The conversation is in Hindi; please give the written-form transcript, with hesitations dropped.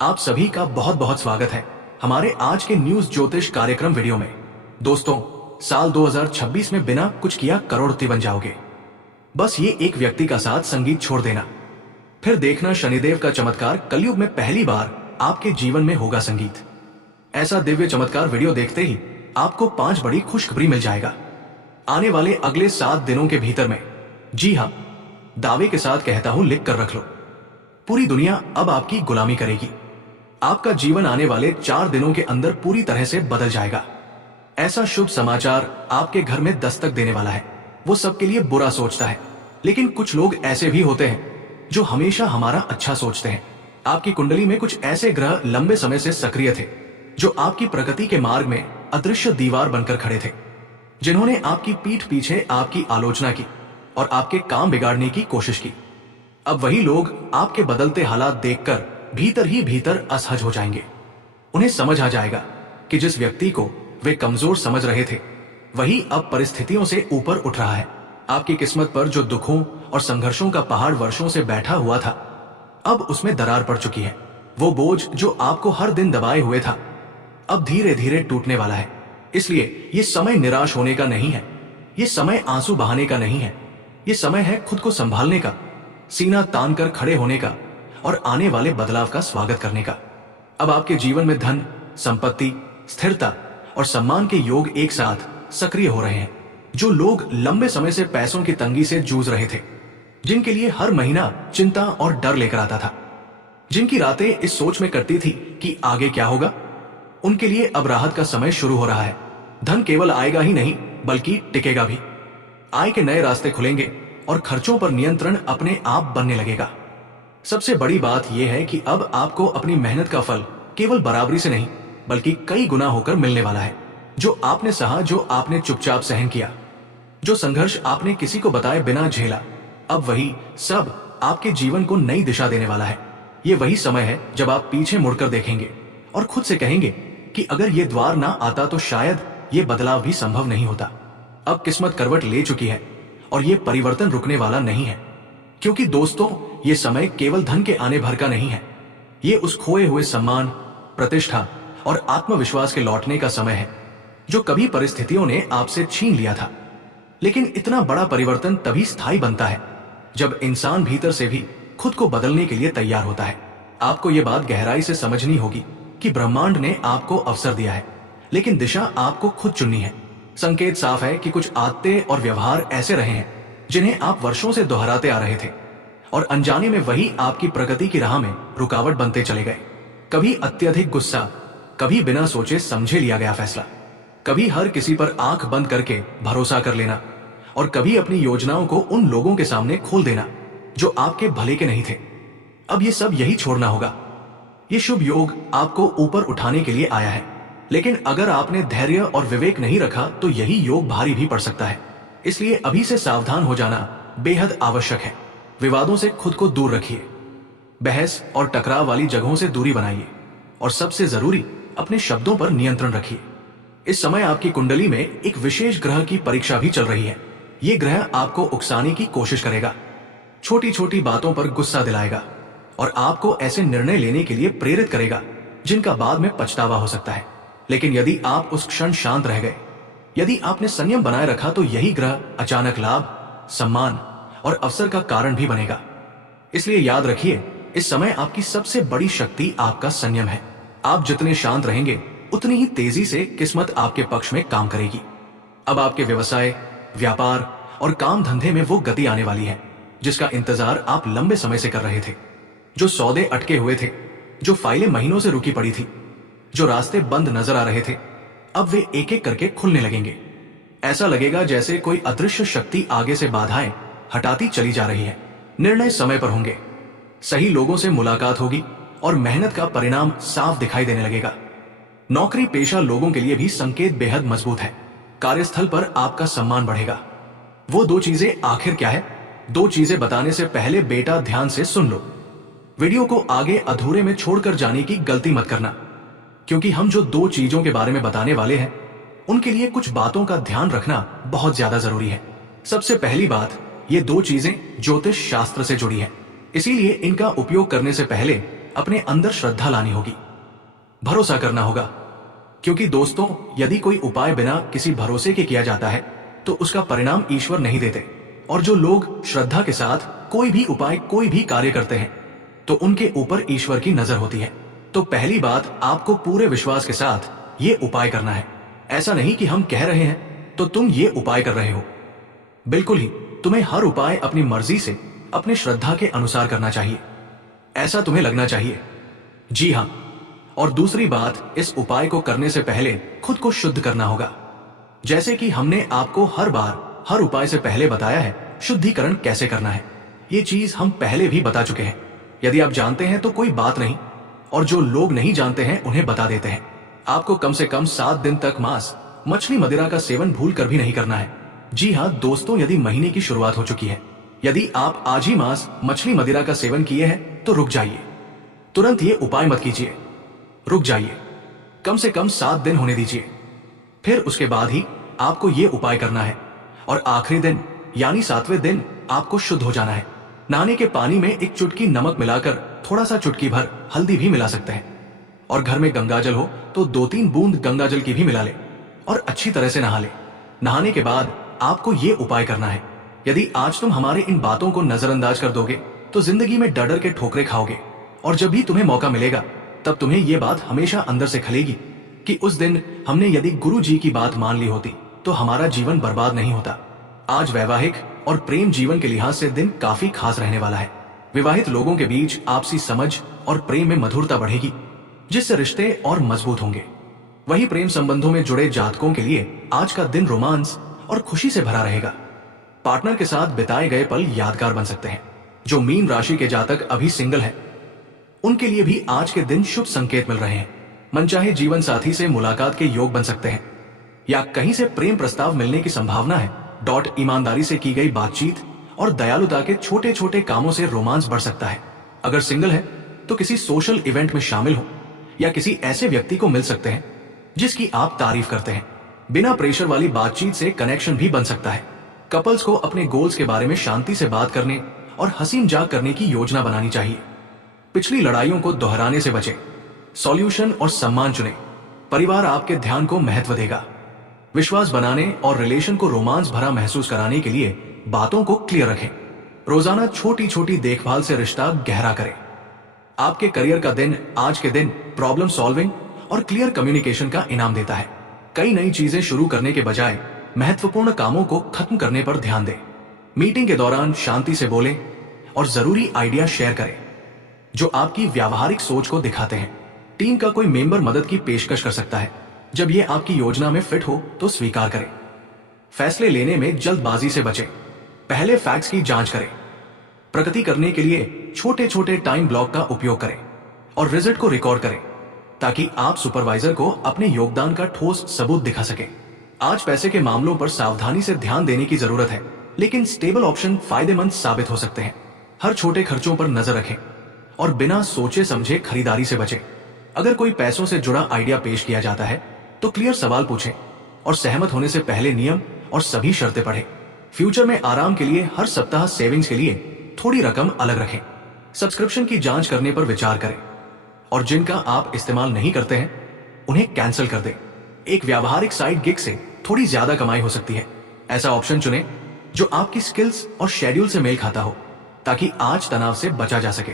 आप सभी का बहुत बहुत स्वागत है हमारे आज के न्यूज ज्योतिष कार्यक्रम वीडियो में। दोस्तों, साल 2026 में बिना कुछ किया करोड़पति बन जाओगे। बस ये एक व्यक्ति का साथ संगीत छोड़ देना, फिर देखना शनिदेव का चमत्कार। कलयुग में पहली बार आपके जीवन में होगा संगीत। ऐसा दिव्य चमत्कार वीडियो देखते ही आपको 5 बड़ी खुशखबरी मिल जाएगा आने वाले अगले 7 दिनों के भीतर में। जी हाँ, दावे के साथ कहता हूं, लिख कर रख लो। पूरी दुनिया अब आपकी गुलामी करेगी। आपका जीवन आने वाले 4 दिनों के अंदर पूरी तरह से बदल जाएगा। ऐसा शुभ समाचार आपके घर में दस्तक देने वाला है। वो सबके लिए बुरा सोचता है, लेकिन कुछ लोग ऐसे भी होते हैं जो हमेशा हमारा अच्छा सोचते हैं। आपकी कुंडली में कुछ ऐसे ग्रह लंबे समय से सक्रिय थे जो आपकी प्रगति के मार्ग में अदृश्य दीवार बनकर खड़े थे, जिन्होंने आपकी पीठ पीछे आपकी आलोचना की और आपके काम बिगाड़ने की कोशिश की। अब वही लोग आपके बदलते हालात देखकर भीतर ही भीतर असहज हो जाएंगे। उन्हें समझ आ जाएगा कि जिस व्यक्ति को वे कमजोर समझ रहे थे, वही अब परिस्थितियों से ऊपर उठ रहा है। आपकी किस्मत पर जो दुखों और संघर्षों का पहाड़ वर्षों से बैठा हुआ था, अब उसमें दरार पड़ चुकी है। वो बोझ जो आपको हर दिन दबाए हुए था, अब धीरे धीरे टूटने वाला है। इसलिए ये समय निराश होने का नहीं है, ये समय आंसू बहाने का नहीं है। ये समय है खुद को संभालने का, सीना तान कर खड़े होने का और आने वाले बदलाव का स्वागत करने का। अब आपके जीवन में धन, संपत्ति, स्थिरता और सम्मान के योग एक साथ सक्रिय हो रहे हैं। जो लोग लंबे समय से पैसों की तंगी से जूझ रहे थे, जिनके लिए हर महीना चिंता और डर लेकर आता था, जिनकी रातें इस सोच में कटती थी कि आगे क्या होगा, उनके लिए अब राहत का समय शुरू हो रहा है। धन केवल आएगा ही नहीं, बल्कि टिकेगा भी। आय के नए रास्ते खुलेंगे और खर्चों पर नियंत्रण अपने आप बनने लगेगा। सबसे बड़ी बात यह है कि अब आपको अपनी मेहनत का फल केवल बराबरी से नहीं, बल्कि कई गुना होकर मिलने वाला है। जो आपने सहा, जो आपने चुपचाप सहन किया, जो संघर्ष आपने किसी को बताए बिना झेला, अब वही सब आपके जीवन को नई दिशा देने वाला है। ये वही समय है जब आप पीछे मुड़कर देखेंगे और खुद से कहेंगे कि अगर ये द्वार ना आता तो शायद ये बदलाव भी संभव नहीं होता। अब किस्मत करवट ले चुकी है और ये परिवर्तन रुकने वाला नहीं है। क्योंकि दोस्तों, ये समय केवल धन के आने भर का नहीं है। ये उस खोए हुए सम्मान, प्रतिष्ठा और आत्मविश्वास के लौटने का समय है जो कभी परिस्थितियों ने आपसे छीन लिया था। लेकिन इतना बड़ा परिवर्तन तभी स्थायी बनता है जब इंसान भीतर से भी खुद को बदलने के लिए तैयार होता है। आपको ये बात गहराई से समझनी होगी कि ब्रह्मांड ने आपको अवसर दिया है, लेकिन दिशा आपको खुद चुननी है। संकेत साफ है कि कुछ आदतें और व्यवहार ऐसे रहे हैं जिन्हें आप वर्षों से दोहराते आ रहे थे, और अनजाने में वही आपकी प्रगति की राह में रुकावट बनते चले गए। कभी अत्यधिक गुस्सा, कभी बिना सोचे समझे लिया गया फैसला, कभी हर किसी पर आंख बंद करके भरोसा कर लेना, और कभी अपनी योजनाओं को उन लोगों के सामने खोल देना जो आपके भले के नहीं थे। अब ये सब यही छोड़ना होगा। ये शुभ योग आपको ऊपर उठाने के लिए आया है, लेकिन अगर आपने धैर्य और विवेक नहीं रखा तो यही योग भारी भी पड़ सकता है। इसलिए अभी से सावधान हो जाना बेहद आवश्यक है। विवादों से खुद को दूर रखिए, बहस और टकराव वाली जगहों से दूरी बनाइए, और सबसे जरूरी, अपने शब्दों पर नियंत्रण रखिए। इस समय आपकी कुंडली में एक विशेष ग्रह की परीक्षा भी चल रही है। ये ग्रह आपको उकसाने की कोशिश करेगा, छोटी छोटी बातों पर गुस्सा दिलाएगा और आपको ऐसे निर्णय लेने के लिए प्रेरित करेगा जिनका बाद में पछतावा हो सकता है। लेकिन यदि आप उस क्षण शांत रह गए, यदि आपने संयम बनाए रखा, तो यही ग्रह अचानक लाभ, सम्मान और अवसर का कारण भी बनेगा। इसलिए याद रखिए, इस समय आपकी सबसे बड़ी शक्ति आपका संयम है। आप जितने शांत रहेंगे, उतनी ही तेजी से किस्मत आपके पक्ष में काम करेगी। अब आपके व्यवसाय, व्यापार और काम धंधे में वो गति आने वाली है जिसका इंतजार आप लंबे समय से कर रहे थे। जो सौदे अटके हुए थे, जो फाइलें महीनों से रुकी पड़ी थी, जो रास्ते बंद नजर आ रहे थे, अब वे एक एक करके खुलने लगेंगे। ऐसा लगेगा जैसे कोई अदृश्य शक्ति आगे से बाधाएं हटाती चली जा रही है। निर्णय समय पर होंगे, सही लोगों से मुलाकात होगी और मेहनत का परिणाम साफ दिखाई देने लगेगा। नौकरी पेशा लोगों के लिए भी संकेत बेहद मजबूत है। कार्यस्थल पर आपका सम्मान बढ़ेगा। वो 2 चीजें आखिर क्या है? 2 चीजें बताने से पहले बेटा ध्यान से सुन लो। वीडियो को आगे अधूरे में छोड़कर जाने की गलती मत करना, क्योंकि हम जो 2 चीजों के बारे में बताने वाले हैं, उनके लिए कुछ बातों का ध्यान रखना बहुत ज्यादा जरूरी है। सबसे पहली बात, ये 2 चीजें ज्योतिष शास्त्र से जुड़ी है, इसीलिए इनका उपयोग करने से पहले अपने अंदर श्रद्धा लानी होगी, भरोसा करना होगा। क्योंकि दोस्तों, यदि कोई उपाय बिना किसी भरोसे के किया जाता है तो उसका परिणाम ईश्वर नहीं देते। और जो लोग श्रद्धा के साथ कोई भी उपाय, कोई भी कार्य करते हैं तो उनके ऊपर ईश्वर की नजर होती है। तो पहली बात, आपको पूरे विश्वास के साथ ये उपाय करना है। ऐसा नहीं कि हम कह रहे हैं तो तुम ये उपाय कर रहे हो। बिल्कुल ही, तुम्हें हर उपाय अपनी मर्जी से, अपने श्रद्धा के अनुसार करना चाहिए। ऐसा तुम्हें लगना चाहिए। जी हाँ। और दूसरी बात, इस उपाय को करने से पहले खुद को शुद्ध करना होगा। जैसे कि हमने आपको हर बार, हर उपाय से पहले बताया है शुद्धिकरण कैसे करना है। ये चीज हम पहले भी बता चुके हैं। यदि आप जानते हैं तो कोई बात नहीं, और जो लोग नहीं जानते हैं उन्हें बता देते हैं। आपको कम से कम 7 दिन तक मांस, मछली, मदिरा का सेवन भूल कर भी नहीं करना है। जी हाँ दोस्तों, यदि महीने की शुरुआत हो चुकी है, यदि आप आज ही मांस, मछली, मदिरा का सेवन किए हैं तो रुक जाइए। तुरंत ये उपाय मत कीजिए, रुक जाइए। कम से कम 7 दिन होने दीजिए। फिर उसके बाद ही आपको ये उपाय करना है। और आखिरी दिन यानी 7वें दिन आपको शुद्ध हो जाना है। नहाने के पानी में एक चुटकी नमक मिलाकर थोड़ा सा चुटकी भर हल्दी भी मिला सकते हैं। और घर में गंगाजल हो तो 2-3 बूंद गंगाजल की भी मिला ले और अच्छी तरह से नहा ले। नहाने के बाद आपको ये उपाय करना है। यदि आज तुम हमारे इन बातों को नजरअंदाज कर दोगे तो जिंदगी में डर डर के ठोकरे खाओगे। और जब भी तुम्हें मौका मिलेगा तब तुम्हें ये बात हमेशा अंदर से खलेगी कि उस दिन हमने यदि गुरु जी की बात मान ली होती तो हमारा जीवन बर्बाद नहीं होता। आज वैवाहिक और प्रेम जीवन के लिहाज से दिन काफी खास रहने वाला है। विवाहित लोगों के बीच आपसी समझ और प्रेम में मधुरता बढ़ेगी, जिससे रिश्ते और मजबूत होंगे। वही प्रेम संबंधों में जुड़े जातकों के लिए आज का दिन रोमांस और खुशी से भरा रहेगा। पार्टनर के साथ बिताए गए पल यादगार बन सकते हैं। जो मीन राशि के जातक अभी सिंगल है उनके लिए भी आज के दिन शुभ संकेत मिल रहे हैं। मनचाहे जीवन साथी से मुलाकात के योग बन सकते हैं या कहीं से प्रेम प्रस्ताव मिलने की संभावना है। ईमानदारी से की गई बातचीत और दयालुता के छोटे छोटे कामों से रोमांस बढ़ सकता है। अगर सिंगल है तो किसी सोशल इवेंट में शामिल हो या किसी ऐसे व्यक्ति को मिल सकते हैं जिसकी आप तारीफ करते हैं। बिना प्रेशर वाली बातचीत से कनेक्शन भी बन सकता है। कपल्स को अपने गोल्स के बारे में शांति से बात करने और हंसी मजाक करने की योजना बनानी चाहिए। पिछली लड़ाइयों को दोहराने से बचें। सॉल्यूशन और सम्मान चुनें। परिवार आपके ध्यान को महत्व देगा। विश्वास बनाने और रिलेशन को रोमांस भरा महसूस कराने के लिए बातों को क्लियर रखें। रोजाना छोटी छोटी देखभाल से रिश्ता गहरा करें। आपके करियर का दिन आज के दिन प्रॉब्लम सॉल्विंग और क्लियर कम्युनिकेशन का इनाम देता है। कई नई चीजें शुरू करने के बजाय महत्वपूर्ण कामों को खत्म करने पर ध्यान दें। मीटिंग के दौरान शांति से बोलें और जरूरी आइडिया शेयर करें जो आपकी व्यावहारिक सोच को दिखाते हैं। टीम का कोई मेंबर मदद की पेशकश कर सकता है। जब यह आपकी योजना में फिट हो तो स्वीकार करें। फैसले लेने में जल्दबाजी से बचें। पहले फैक्ट्स की जांच करें। प्रगति करने के लिए छोटे छोटे टाइम ब्लॉक का उपयोग करें और रिजल्ट को रिकॉर्ड करें ताकि आप सुपरवाइजर को अपने योगदान का ठोस सबूत दिखा सकें। आज पैसे के मामलों पर सावधानी से ध्यान देने की जरूरत है, लेकिन स्टेबल ऑप्शन फायदेमंद साबित हो सकते हैं। हर छोटे खर्चों पर नजर रखें और बिना सोचे समझे खरीदारी से बचें। अगर कोई पैसों से जुड़ा आइडिया पेश किया जाता है तो क्लियर सवाल पूछें और सहमत होने से पहले नियम और सभी शर्तें पढ़ें। फ्यूचर में आराम के लिए हर सप्ताह सेविंग्स के लिए थोड़ी रकम अलग रखें। सब्सक्रिप्शन की जांच करने पर विचार करें और जिनका आप इस्तेमाल नहीं करते हैं उन्हें कैंसिल कर दें। एक व्यावहारिक साइड गिग से थोड़ी ज्यादा कमाई हो सकती है। ऐसा ऑप्शन चुनें जो आपकी स्किल्स और शेड्यूल से मेल खाता हो ताकि आज तनाव से बचा जा सके।